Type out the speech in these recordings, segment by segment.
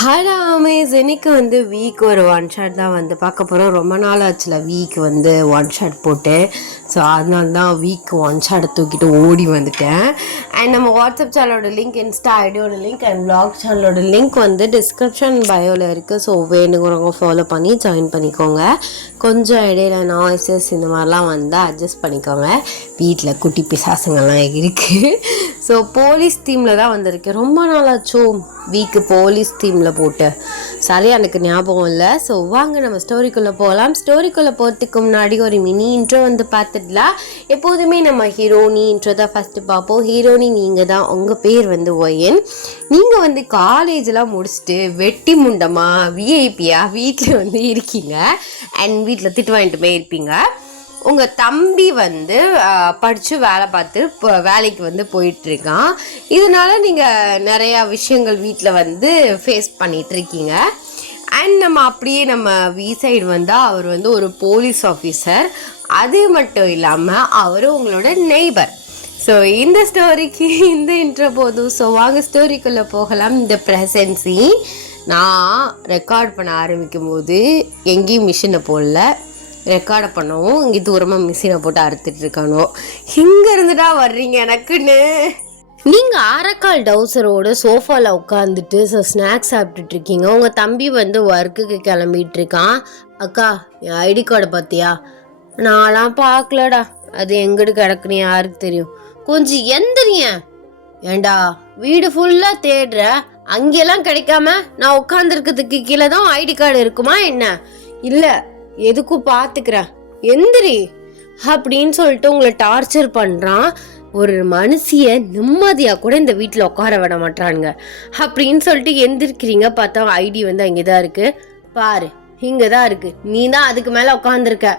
Hello Amaze, இன்னைக்கு week ஒரு one shot தான் பார்க்க போகிறோம். ரொம்ப நாள் ஆச்சுல வீக் ஒன் ஷாட் போட்டு. ஸோ அதனால தான் வீக் ஒன் ஷாட்டை தூக்கிட்டு ஓடி வந்துட்டேன். அண்ட் நம்ம வாட்ஸ்அப் சேனலோட லிங்க், இன்ஸ்டா ஐடியோட லிங்க் அண்ட் வ்ளாக் சேனலோட லிங்க் டிஸ்கிரிப்ஷன் பயோவில் இருக்குது. ஸோ வேணுங்கிறவங்க ஃபாலோ பண்ணி ஜாயின் பண்ணிக்கோங்க. கொஞ்சம் இடையில நாய்ஸஸ் இந்த மாதிரிலாம் அட்ஜஸ்ட் பண்ணிக்கோங்க. வீட்டில் குட்டி பிசாசுங்கள்லாம் இருக்குது. ஸோ போலீஸ் தீமில் தான் வந்திருக்கேன். ரொம்ப நாளாச்சோ வீக்கு போலீஸ் தீமில் போட்டு சரியாக எனக்கு ஞாபகம் இல்லை. ஸோ வாங்க நம்ம ஸ்டோரிக்குள்ளே போகலாம். ஸ்டோரிக்குள்ளே போகிறதுக்கு முன்னாடி ஒரு மினி இன்ட்ரோ பார்த்துடலாம். எப்போதுமே நம்ம ஹீரோனி இன்ட்ரோ தான் ஃபஸ்ட்டு பார்ப்போம். ஹீரோனி நீங்கள் தான், உங்கள் பேர் ஒயன். நீங்கள் காலேஜெலாம் முடிச்சுட்டு வெட்டி முண்டமாக விஐபியாக வீட்டில் இருக்கீங்க. அண்ட் வீட்டில் திட்டு வாங்கிட்டுமே இருப்பீங்க. உங்கள் தம்பி படித்து வேலை பார்த்து இப்போ வேலைக்கு போயிட்டுருக்கான். இதனால் நீங்கள் நிறையா விஷயங்கள் வீட்டில் ஃபேஸ் பண்ணிகிட்ருக்கீங்க. அண்ட் நம்ம அப்படியே நம்ம வி சைடு அவர் ஒரு போலீஸ் ஆஃபீஸர். அது மட்டும் இல்லாமல் அவர் உங்களோட நெய்பர். ஸோ இந்த ஸ்டோரிக்கு இந்த இன்ட்ரோ போதும். ஸோ வாங்க ஸ்டோரிக்குள்ளே போகலாம். இந்த ப்ரெசன்சி நான் ரெக்கார்ட் பண்ண ஆரம்பிக்கும் போது எங்கேயும் மிஷினை போடல. ரெக்கார்டை பண்ணவும் இங்கே தூரமாக மிஷினை போட்டு அறுத்துட்டு இருக்கானோ. இங்கே இருந்துட்டா வர்றீங்க எனக்குன்னு. நீங்கள் ஆரக்கால் டவுசரோட சோஃபாவில் உட்காந்துட்டு ஸ்நாக்ஸ் சாப்பிட்டுட்டு இருக்கீங்க. உங்கள் தம்பி ஒர்க்குக்கு கிளம்பிட்டு இருக்கான். அக்கா, என் ஐடி கார்டை பார்த்தியா? நான்லாம் பார்க்கலடா, அது எங்கிட்டு கிடக்குன்னு யாருக்கு தெரியும். கொஞ்சம் எந்திரிங்க. ஏண்டா வீடு ஃபுல்லாக தேடுற, அங்கெல்லாம் கிடைக்காம நான் உட்காந்துருக்கிறதுக்கு கீழே தான் ஐடி கார்டு இருக்குமா என்ன? இல்லை, எதுக்கும் பார்த்துக்கிறேன், எந்திரி அப்படின்னு சொல்லிட்டு உங்களை டார்ச்சர் பண்ணுறான். ஒரு மனுஷிய நிம்மதியாக கூட இந்த வீட்டில் உட்கார விட மாட்டானுங்க. அப்படின்னு சொல்லிட்டு எந்திரிக்கிறீங்க. பார்த்தா ஐடி அங்கே தான் இருக்குது. பாரு, இங்கே தான் இருக்குது. நீ தான் அதுக்கு மேலே உட்காந்துருக்க.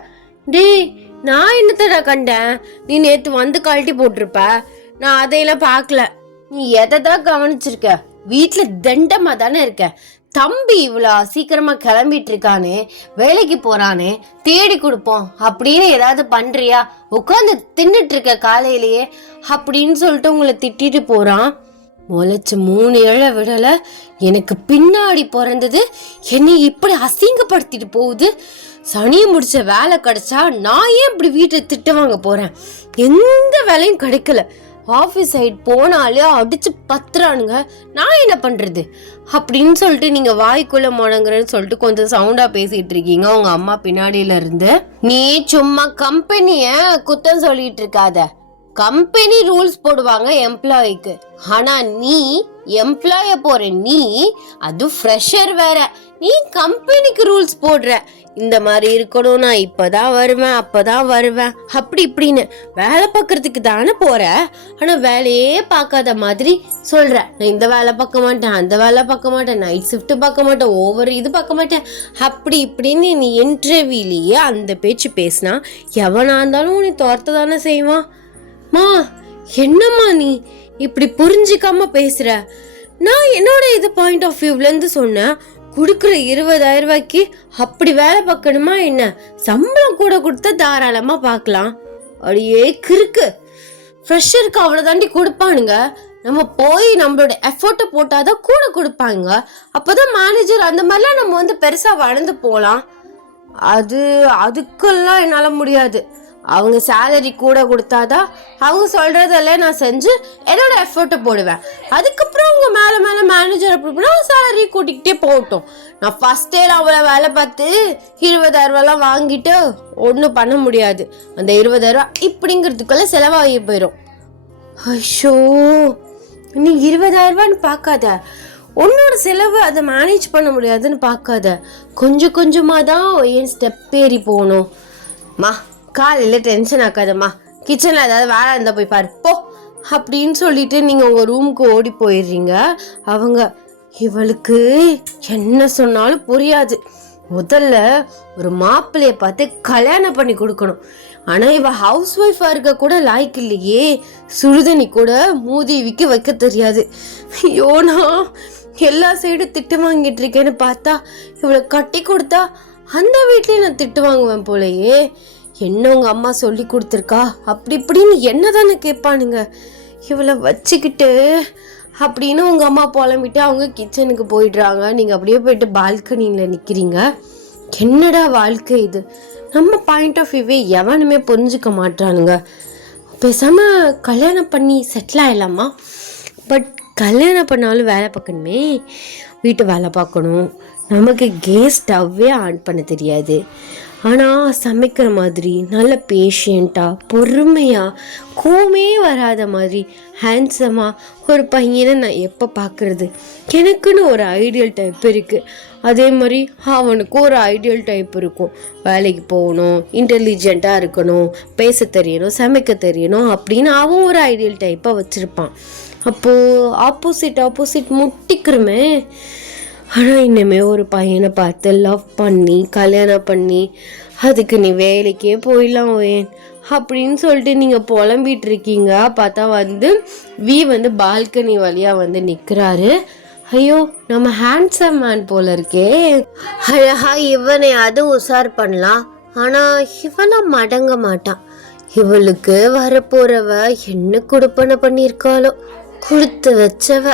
டேய், நான் என்னத்தடா கண்டேன்? நீ நேற்று கழட்டி போட்டிருப்ப. நான் அதையெல்லாம் பார்க்கல. நீ எதை தான் கவனிச்சிருக்க? வீட்டில் தண்டமாக தானே இருக்க. தம்பி இவ்வளோ சீக்கிரமாக கிளம்பிட்டு இருக்கானே, வேலைக்கு போகிறானே, தேடி கொடுப்போம் அப்படின்னு ஏதாவது பண்ணுறியா? உட்காந்து தின்னுட்டு இருக்க காலையிலேயே அப்படின்னு சொல்லிட்டு உங்களை திட்டிட்டு போகிறான். முளைச்சு 3 ஏழை விடலை, எனக்கு பின்னாடி பிறந்தது என்னை இப்படி அசிங்கப்படுத்திட்டு போகுது. சனியை முடிச்ச வேலை கிடைச்சா நான் ஏன் இப்படி வீட்டை திட்டு வாங்க போகிறேன்? எந்த வேலையும் கிடைக்கல. ஆஃபீஸ் சைட் போனாலே அடிச்சு பத்துறானுங்க. நான் என்ன பண்ணுறது அப்படின்னு சொல்லிட்டு நீங்கள் வாய்க்குள்ள முடங்குறேன்னு சொல்லிட்டு கொஞ்சம் சவுண்டாக பேசிகிட்டு இருக்கீங்க உங்கள் அம்மா பின்னாடியில இருந்து. நீ சும்மா கம்பெனியை குத்தம் சொல்லிட்டு இருக்காத. கம்பெனி ரூல்ஸ் போடுவாங்க எம்ப்ளாய்க்கு. ஆனால் நீ எம்ப்ளாய போற, நீ அது ஃப்ரெஷர் வேற, நீ கம்பெனிக்கு ரூல்ஸ் போடுற. இந்த மாதிரி இருக்கணும், நான் இப்போதான் வருவேன், அப்போதான் வருவேன், அப்படி இப்படின்னு. வேலை பார்க்கறதுக்கு தானே போற, ஆனால் வேலையே பார்க்காத மாதிரி சொல்ற. நான் இந்த வேலை பார்க்க மாட்டேன், அந்த வேலை பார்க்க மாட்டேன், நைட் ஷிஃப்ட் பார்க்க மாட்டேன், ஓவர் இது பார்க்க மாட்டேன், அப்படி இப்படின்னு நீ இன்டர்வியூலேயே அந்த பேச்சு பேசினா எவனா இருந்தாலும் உன்னை துரத்த தானே செய்வான். மா, என்னம்மா நீ இப்படி புரிஞ்சிக்காம பேசுற? நான் என்னோட இது பாயிண்ட் ஆஃப் வியூலேருந்து சொன்னேன். கொடுக்குற 20,000 ரூபாய்க்கு அப்படி வேலை பார்க்கணுமா என்ன? சம்பளம் கூட கொடுத்தா தாராளமாக பார்க்கலாம். அப்படியே கிறுக்கு. ஃப்ரெஷருக்கு அவ்வளோதாண்டி கொடுப்பானுங்க. நம்ம போய் நம்மளோட எஃபர்ட்டை போட்டாதான் கூட கொடுப்பாங்க. அப்போதான் மேனேஜர் அந்த மாதிரிலாம் நம்ம பெருசாக வளர்ந்து போகலாம். அதுக்கெல்லாம் என்னால் முடியாது. அவங்க சேலரி கூட கொடுத்தாதான் அவங்க சொல்கிறதெல்லாம் நான் செஞ்சு என்னோட எஃபர்ட்டை போடுவேன். அதுக்கப்புறம் அவங்க மேலே மேலே மேனேஜர் அப்படி சேலரி கூட்டிக்கிட்டே போகட்டும். நான் ஃபஸ்ட்டே அவ்வளோ வேலை பார்த்து 20,000 ரூபாலாம் வாங்கிட்டு ஒன்றும் பண்ண முடியாது. அந்த 20,000 ரூபா இப்படிங்கிறதுக்குள்ளே செலவாகி போயிடும். ஐயோ, நீ 20,000 ரூபான்னு பார்க்காத. உன்னோட செலவு அதை மேனேஜ் பண்ண முடியாதுன்னு பார்க்காத. கொஞ்சம் கொஞ்சமாக தான் ஏன் ஸ்டெப் ஏறி போகணும். மா, காலையில் டென்ஷன் ஆக்காதம்மா. கிச்சனில் ஏதாவது வேலை இருந்தால் போய் பாரு போ அப்படின்னு சொல்லிட்டு நீங்கள் உங்கள் ரூமுக்கு ஓடி போயிடுறீங்க. அவங்க, இவளுக்கு என்ன சொன்னாலும் புரியாது. முதல்ல ஒரு மாப்பிள்ளைய பார்த்து கல்யாணம் பண்ணி கொடுக்கணும். ஆனால் இவ ஹவுஸ் ஒய்ஃபாக இருக்க கூட லாய்க்கு இல்லையே. சுடுதண்ணி கூட மூதேவிக்கு வைக்க தெரியாது. ஐயோ, நான் எல்லா சைடும் திட்டு வாங்கிட்டு இருக்கேன்னு பார்த்தா இவளை கட்டி கொடுத்தா அந்த வீட்லேயும் நான் திட்டு வாங்குவேன் போலையே. என்ன உங்கள் அம்மா சொல்லி கொடுத்துருக்கா அப்படி இப்படின்னு என்ன தானே கேட்பானுங்க. இவளை வச்சுக்கிட்டு அப்படின்னு உங்கள் அம்மா புலம்பிட்டு அவங்க கிச்சனுக்கு போயிடுறாங்க. நீங்கள் அப்படியே போயிட்டு பால்கனியில் நிற்கிறீங்க. என்னடா வாழ்க்கை இது, நம்ம பாயிண்ட் ஆஃப் வியூவே எவனுமே புரிஞ்சுக்க மாட்டானுங்க. பேசாமல் கல்யாணம் பண்ணி செட்டில் ஆகிடலாமா? பட் கல்யாணம் பண்ணாலும் வேலை பார்க்கணுமே, வீட்டு வேலை பார்க்கணும். நமக்கு கேஸ் ஸ்டவ்வே ஆன் பண்ண தெரியாது. ஆனால் சமைக்கிற மாதிரி நல்ல பேஷியண்ட்டாக பொறுமையாக கோமே வராத மாதிரி ஹேண்ட்ஸமாக ஒரு பையனை நான் எப்போ பார்க்குறது? எனக்குன்னு ஒரு ஐடியல் டைப் இருக்குது. அதே மாதிரி அவனுக்கும் ஒரு ஐடியல் டைப் இருக்கும். வேலைக்கு போகணும், இன்டெலிஜென்ட்டாக இருக்கணும், பேச தெரியணும், சமைக்க தெரியணும் அப்படின்னு அவன் ஒரு ஐடியல் டைப்பாக வச்சுருப்பான். அப்போது ஆப்போசிட் முட்டிக்கிறோமே. ஆனால் இனிமே ஒரு பையனை பார்த்து லவ் பண்ணி கல்யாணம் பண்ணி அதுக்கு நீ வேலைக்கே போயிடலாம் வேன் அப்படின்னு சொல்லிட்டு நீங்கள் புலம்பிகிட்டு இருக்கீங்க. பார்த்தா வந்து பால்கனி வழியாக நிற்கிறாரு. ஐயோ, நம்ம ஹேண்ட்ஸம் மேன் போல இருக்கே. அழகா இவனை அது உஷார் பண்ணலாம், ஆனால் இவெல்லாம் மடங்க மாட்டான். இவளுக்கு வரப்போறவ என்ன கொடுப்பனை பண்ணியிருக்காளோ, கொடுத்து வச்சவ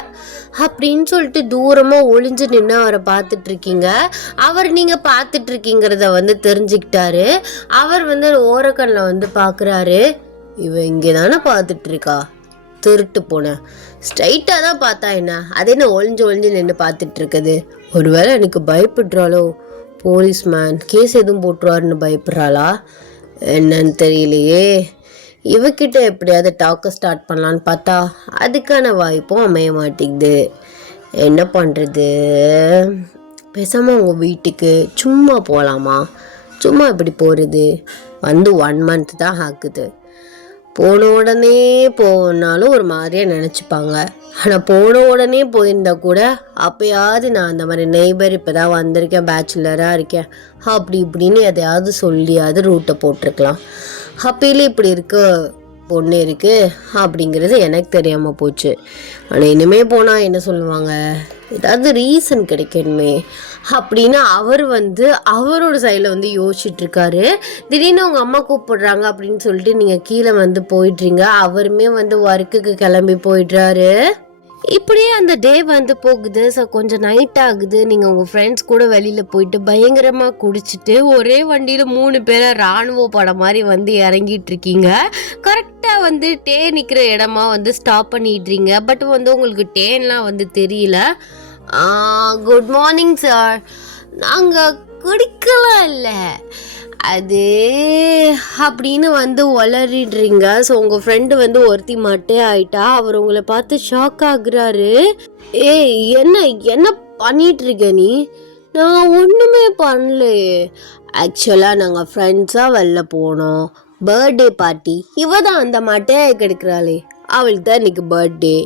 அப்படின்னு சொல்லிட்டு தூரமாக ஒளிஞ்சு நின்று அவரை பார்த்துட்டு இருக்கீங்க. அவர் நீங்கள் பார்த்துட்டு இருக்கீங்கிறத தெரிஞ்சுக்கிட்டாரு. அவர் ஓரக்கண்ணில் பார்க்குறாரு. இவன் இங்கே தானே பார்த்துட்டு இருக்கா, திருட்டு போன ஸ்ட்ரைட்டாக தான் பார்த்தா என்ன, அது என்ன ஒளிஞ்சு நின்று பார்த்துட்டு இருக்குது? ஒருவேளை எனக்கு பயப்படுறாளோ, போலீஸ்மேன் கேஸ் எதுவும் போட்டுருவாருன்னு பயப்படுறாளா என்னன்னு தெரியலையே. இவக்கிட்ட எப்படியாவது டாக்க ஸ்டார்ட் பண்ணலான்னு பார்த்தா அதுக்கான வாய்ப்பும் அமைய மாட்டேங்குது. என்ன பண்ணுறது? பேசாமல் உங்கள் வீட்டுக்கு சும்மா போகலாமா? சும்மா இப்படி போகிறது 1 month தான் ஆகுது. போன உடனே போனாலும் ஒரு மாதிரியாக நினச்சிப்பாங்க. ஆனால் போன உடனே போயிருந்தா கூட அப்போயாவது நான் அந்த மாதிரி நெய்பர் இப்போ தான் வந்திருக்கேன், பேச்சுலராக இருக்கேன் அப்படி இப்படின்னு எதையாவது சொல்லியாவது ரூட்டை போட்டிருக்கலாம். அப்பயிலே இப்படி இருக்க பொண்ணு இருக்குது அப்படிங்கிறது எனக்கு தெரியாமல் போச்சு. ஆனால் இனிமேல் போனால் என்ன சொல்லுவாங்க, ஏதாவது ரீசன் கிடைக்கணுமே அப்படின்னு அவர் அவரோட சைடில் யோசிச்சுட்ருக்காரு. திடீர்னு உங்கள் அம்மா கூப்பிடுறாங்க அப்படின்னு சொல்லிட்டு நீங்கள் கீழே போயிடுறீங்க. அவருமே ஒர்க்குக்கு கிளம்பி போயிடுறாரு. இப்படியே அந்த டே போகுது. ஸோ கொஞ்சம் நைட் ஆகுது. நீங்கள் உங்கள் ஃப்ரெண்ட்ஸ் கூட வெளியில் போயிட்டு பயங்கரமாக குடிச்சிட்டு ஒரே வண்டியில் 3 பேரை இராணுவ படம் மாதிரி இறங்கிட்டு இருக்கீங்க. கரெக்டாக டே நிற்கிற இடமா ஸ்டாப் பண்ணிடுறீங்க. பட் உங்களுக்கு டேன்லாம் தெரியல. குட் மார்னிங் சார், நாங்கள் குடிக்கலாம் இல்லை அது அப்படின்னு உளறிடுறீங்க. ஸோ உங்கள் ஃப்ரெண்டு ஒருத்தி மட்டே ஆயிட்டா. அவர் உங்களை பார்த்து ஷாக் ஆகுறாரு. என்ன பண்ணிட்டு இருக்க நீ? நான் ஒன்றுமே பண்ணலையே. ஆக்சுவலாக நாங்கள் ஃப்ரெண்ட்ஸாக வெளில போனோம், பர்த்டே பார்ட்டி. இவ தான் அந்த மட்டையாக கிடைக்கிறாளே, அவளுக்கு தான் இன்னைக்கு பர்த்டே.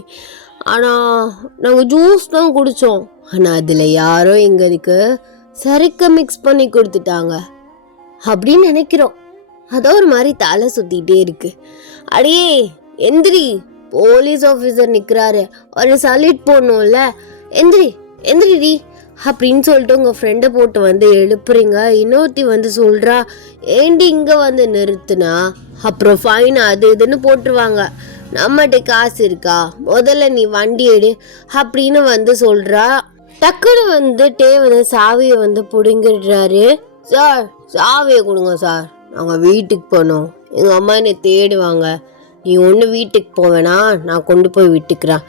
ஆனால் நாங்கள் ஜூஸ் தான் குடித்தோம். ஆனால் அதில் யாரோ எங்களுக்கு சரக்கு மிக்ஸ் பண்ணி கொடுத்துட்டாங்க அப்படின்னு நினைக்கிறோம். அதான் ஒரு மாதிரி தலை சுத்திட்டே இருக்கு. அடியே எந்திரி, போலீஸ் ஆஃபீஸர் நிற்கிறாரு, ஒரு சல்யூட் போடணும்ல, எந்திரி அப்படின்னு சொல்லிட்டு உங்கள் ஃப்ரெண்டை போட்டு எழுப்புறீங்க. இன்னொருத்தி சொல்கிறா, ஏண்டி இங்கே நிறுத்துனா அப்புறம் ஃபைன் அது இதுன்னு போட்டுருவாங்க, நம்மகிட்ட காசு இருக்கா, முதல்ல நீ வண்டி எடு அப்படின்னு சொல்கிறா. டக்குன்னு டே சாவியை பிடுங்கிடுறாரு. சார் சாவியை கொடுங்க சார், நாங்கள் வீட்டுக்கு போனோம், எங்கள் அம்மா என்னை தேடுவாங்க. நீ ஒன்று வீட்டுக்கு போவேனா, நான் கொண்டு போய் விட்டுக்கிறேன்.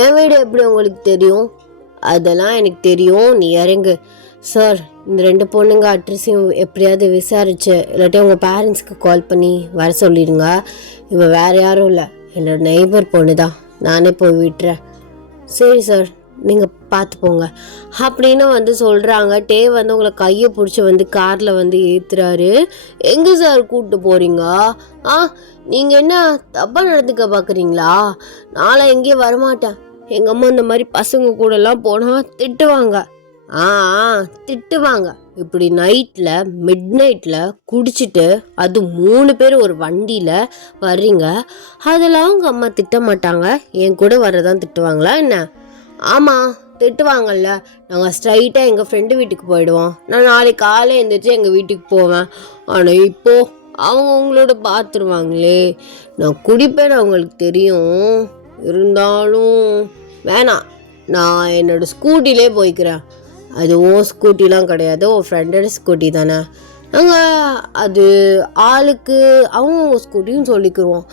என் வீடு எப்படி உங்களுக்கு தெரியும்? அதெல்லாம் எனக்கு தெரியும், நீ இறங்கு. சார், இந்த 2 பொண்ணுங்க அட்ரஸையும் எப்படியாவது விசாரிச்சு இல்லாட்டி உங்கள் பேரண்ட்ஸ்க்கு கால் பண்ணி வர சொல்லிடுங்க. இவன் வேறு யாரும் இல்லை, என்னோட நெய்பர் பொண்ணு தான், நானே போய் விட்டுறேன். சரி சார், நீங்கள் பார்த்து போங்க அப்படின்னு சொல்கிறாங்க. டே உங்களை கையை பிடிச்சி காரில் ஏற்றுறாரு. எங்கே சார் கூப்பிட்டு போகிறீங்க? நீங்கள் என்ன தப்பாக நடந்துக்க பார்க்குறீங்களா? நாளை எங்கேயும் வரமாட்டேன். எங்கள் அம்மா இந்த மாதிரி பசங்க கூடலாம் போனால் திட்டுவாங்க. திட்டுவாங்க. இப்படி மிட் நைட்டில் குடிச்சிட்டு அது 3 பேர் ஒரு வண்டியில் வர்றீங்க, அதெல்லாம் உங்கள் அம்மா திட்ட மாட்டாங்க, என் கூட வரதான் திட்டுவாங்களா என்ன? ஆமாம் திட்டுவாங்கல்ல. நாங்கள் ஸ்ட்ரைட்டாக எங்கள் ஃப்ரெண்டு வீட்டுக்கு போயிடுவோம். நான் நாளைக்கு காலை எழுந்திரிச்சு எங்கள் வீட்டுக்கு போவேன். ஆனால் இப்போது அவங்க உங்களோட பார்த்துருவாங்களே. நான் குடிப்பேன்னு அவங்களுக்கு தெரியும், இருந்தாலும் வேணாம், நான் என்னோடய ஸ்கூட்டிலே போய்க்கிறேன். அது உன் ஸ்கூட்டிலாம் கிடையாது, உன் ஃப்ரெண்டோட ஸ்கூட்டி தானே. நாங்கள் அது ஆளுக்கு அவங்க ஸ்கூட்டின்னு சொல்லிக்கிடுவோம்.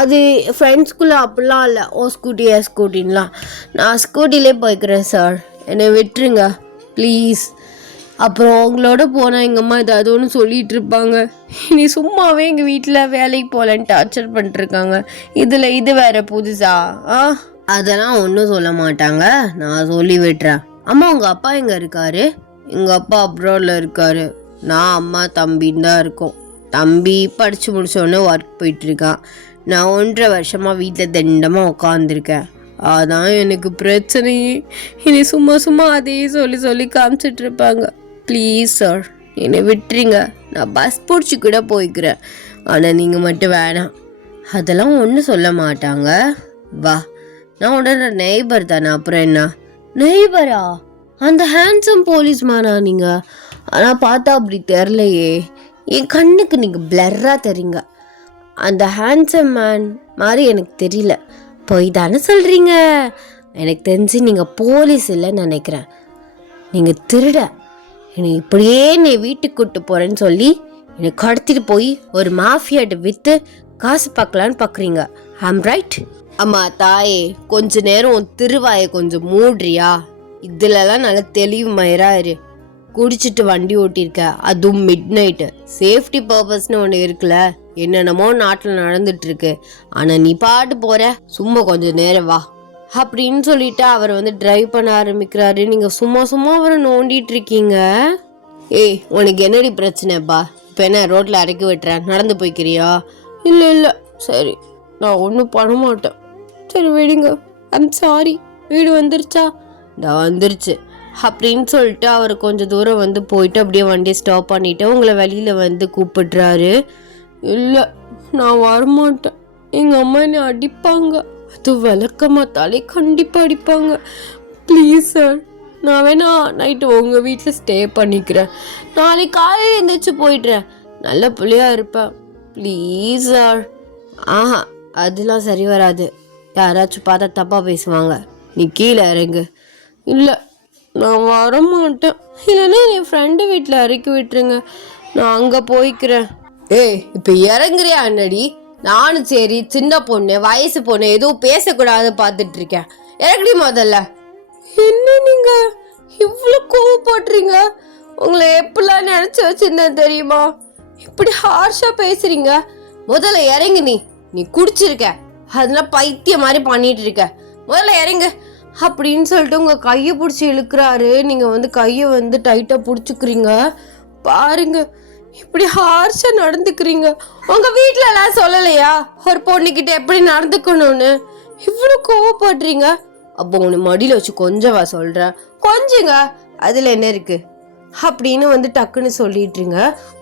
அது ஃப்ரெண்ட்ஸ்குள்ளே அப்படிலாம் இல்லை, ஓ ஸ்கூட்டி என் ஸ்கூட்டின்லாம். நான் ஸ்கூட்டிலே போய்க்கிறேன் சார், என்னை விட்டுருங்க ப்ளீஸ். அப்புறம் அவங்களோட போனால் எங்கள் அம்மா ஏதாவது ஒன்று சொல்லிகிட்டு இருப்பாங்க. இனி சும்மாவே எங்கள் வீட்டில் வேலைக்கு போகலன்னு டார்ச்சர் பண்ணிட்டுருக்காங்க. இதில் இது வேறு புதுசா? அதெல்லாம் ஒன்றும் சொல்ல மாட்டாங்க, நான் சொல்லி விட்டுறேன். அம்மா உங்கள் அப்பா எங்கே இருக்காரு? எங்கள் அப்பா அப்ராடில் இருக்காரு. நான் அம்மா தம்பின்னு தான் இருக்கோம். தம்பி படித்து முடிச்சோடனே ஒர்க் போயிட்டுருக்கான். நான் 1.5 வருஷமாக வீட்டில் தண்டமாக உட்காந்துருக்கேன். அதான் எனக்கு பிரச்சனையே. இனி சும்மா சும்மா அதையே சொல்லி சொல்லி காமிச்சிட்ருப்பாங்க. ப்ளீஸ் சார், என்னை விட்டுறீங்க, நான் பஸ் பிடிச்சி கூட போய்க்கிறேன். ஆனால் நீங்கள் மட்டும் வேணாம். அதெல்லாம் ஒன்றும் சொல்ல மாட்டாங்க. வா, நான் உடனே நெய்பர் தானே, அப்புறம் என்ன? நெய்பரா? அந்த ஹேண்ட்ஸம் போலீஸ்மேனா நீங்கள்? ஆனால் பார்த்தா அப்படி தெரிலையே, என் கண்ணுக்கு நீங்கள் பிளர்ராக தெரியுங்க. அந்த ஹேண்ட்ஸம் மேன் மாதிரி எனக்கு தெரியல. போய் தானே சொல்கிறீங்க? எனக்கு தெரிஞ்சு நீங்கள் போலீஸ் இல்லைன்னு நினைக்கிறேன். நீங்கள் திருட. என்னை இப்படியே நீ வீட்டுக்கு கூப்பிட்டு போகிறேன்னு சொல்லி என்னை கடத்திட்டு போய் ஒரு மாஃபியாட்ட விற்று காசு பார்க்கலான்னு பார்க்குறீங்க. I'm right? அம்மா தாயே, கொஞ்ச நேரம் திருவாயை கொஞ்சம் மூடுறியா? இதுலலாம் நல்லா தெளிவு மயிராரு. குடிச்சிட்டு வண்டி ஓட்டியிருக்க, அதுவும் மிட் நைட்டு. சேஃப்டி பர்பஸ்னு ஒன்று இருக்குல்ல, என்னென்னமோ நாட்டில் நடந்துட்டுருக்கு. ஆனால் நீ பாட்டு போகிற, சும்மா கொஞ்சம் நேரம் வா அப்படின்னு சொல்லிட்டு அவர் டிரைவ் பண்ண ஆரம்பிக்கிறாரு. நீங்கள் சும்மா சும்மா அவரை நோண்டிட்டு இருக்கீங்க. ஏய், உனக்கு என்னடி பிரச்சனைப்பா? இப்போ என்ன ரோட்டில் இறக்கி விட்டுறேன், நடந்து போய்க்கிறியா? இல்லை இல்லை, சரி நான் ஒன்றும் பண்ண மாட்டேன். சரி விடுங்க, ஐம் சாரி. வீடு வந்துருச்சா? நான் வந்துருச்சு அப்படின்னு சொல்லிட்டு அவர் கொஞ்சம் தூரம் போயிட்டு அப்படியே வண்டியை ஸ்டாப் பண்ணிவிட்டு உங்களை வெளியில் கூப்பிடுறாரு. இல்லை, நான் வரமாட்டேன். எங்கள் அம்மா என்னை அடிப்பாங்க. அது விளக்கமாத்தாலே கண்டிப்பாக அடிப்பாங்க. ப்ளீஸ் சார், நான் வேணா நைட்டு உங்கள் வீட்டில் ஸ்டே பண்ணிக்கிறேன். நாளைக்கு காலையில் எழுந்திரிச்சு போயிடுறேன். நல்ல பிள்ளையாக இருப்பேன். Please sir. ஆஹா, அதெல்லாம் சரி வராது. யாராச்சும் பார்த்தா தப்பாக பேசுவாங்க. நீ கீழே இறங்கு. இல்லை, நான் வரமாட்டேன். இல்லைன்னா என் ஃப்ரெண்டு வீட்டில் இறக்கி விட்டுருங்க, நான் அங்கே போய்க்கிறேன். ஏய், இப்போ இறங்குறியா என்னடி? நானும் சரி சின்ன பொண்ணு, வயசு பொண்ணு, எதுவும் பேசக்கூடாது பார்த்துட்டு இருக்கேன். இறங்கடி முதல்ல. என்ன நீங்க இவ்வளோ கோவப்படுறீங்க? உங்களை எப்படிலாம் நினச்சி வச்சிருந்தேன் தெரியுமா? இப்படி ஹார்ஷாக பேசுறீங்க. முதல்ல இறங்கு. நீ குடிச்சிருக்க, அதெல்லாம் பைத்தியம் மாதிரி பண்ணிட்டு இருக்க. முதல்ல இறங்கு அப்படின்னு சொல்லிட்டு உங்கள் கையை பிடிச்சி இழுக்கிறாரு. நீங்கள் கையை டைட்டாக பிடிச்சிக்கிறீங்க. பாருங்க, இப்படி ஹார்ஷாக நடந்துக்கிறீங்க. உங்கள் வீட்டில் எல்லாம் சொல்லலையா ஒரு பொண்ணுக்கிட்ட எப்படி நடந்துக்கணும்னு? இவ்வளோ கோவப்படுறீங்க. அப்போ உன்னை மடியில் வச்சு கொஞ்சவா சொல்கிறேன்? கொஞ்சங்க, அதில் என்ன இருக்குது அப்படின்னு டக்குன்னு சொல்லிட்டுருங்க.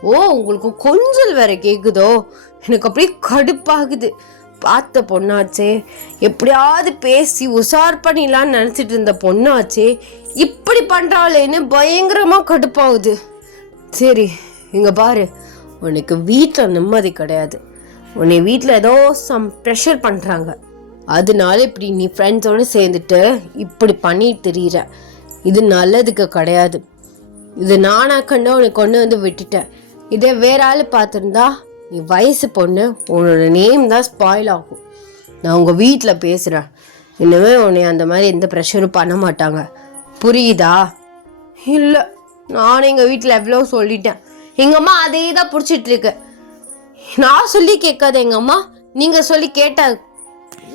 ஓ, உங்களுக்கு கொஞ்சல் வேற கேட்குதோ? எனக்கு அப்படியே கடுப்பாகுது. பார்த்த பொண்ணாச்சே, எப்படியாவது பேசி உஷார் பண்ணிடலான்னு நினச்சிட்டு இருந்த பொண்ணாச்சே, இப்படி பண்ணுறாளேன்னு பயங்கரமாக கடுப்பாகுது. சரி, இங்கே பாரு, உனக்கு வீட்டில் நிம்மதி கிடையாது. உன்னை வீட்டில் ஏதோ ப்ரெஷர் பண்ணுறாங்க. அதனால இப்படி நீ ஃப்ரெண்ட்ஸோடு சேர்ந்துட்டு இப்படி பண்ணிட்டு தெரியுற. இது நல்லதுக்கு கிடையாது. இது நானாக கண்டு உனக்கு கொண்டு விட்டுட்டேன். இதே வேற ஆள் பார்த்துருந்தா, நீ வயசு பொண்ணு, உன்னோட நேம் தான் ஸ்பாயில் ஆகும். நான் உங்கள் வீட்டில் பேசுகிறேன். இன்னுமே உன்னை அந்த மாதிரி எந்த ப்ரெஷரும் பண்ண மாட்டாங்க, புரியுதா? இல்லை, நானும் எங்கள் வீட்டில் எவ்வளோ சொல்லிட்டேன். எங்கள் அம்மா அதே தான் பிடிச்சிட்ருக்கு. நான் சொல்லி கேட்காத எங்கள் அம்மா, நீங்கள் சொல்லி கேட்டால்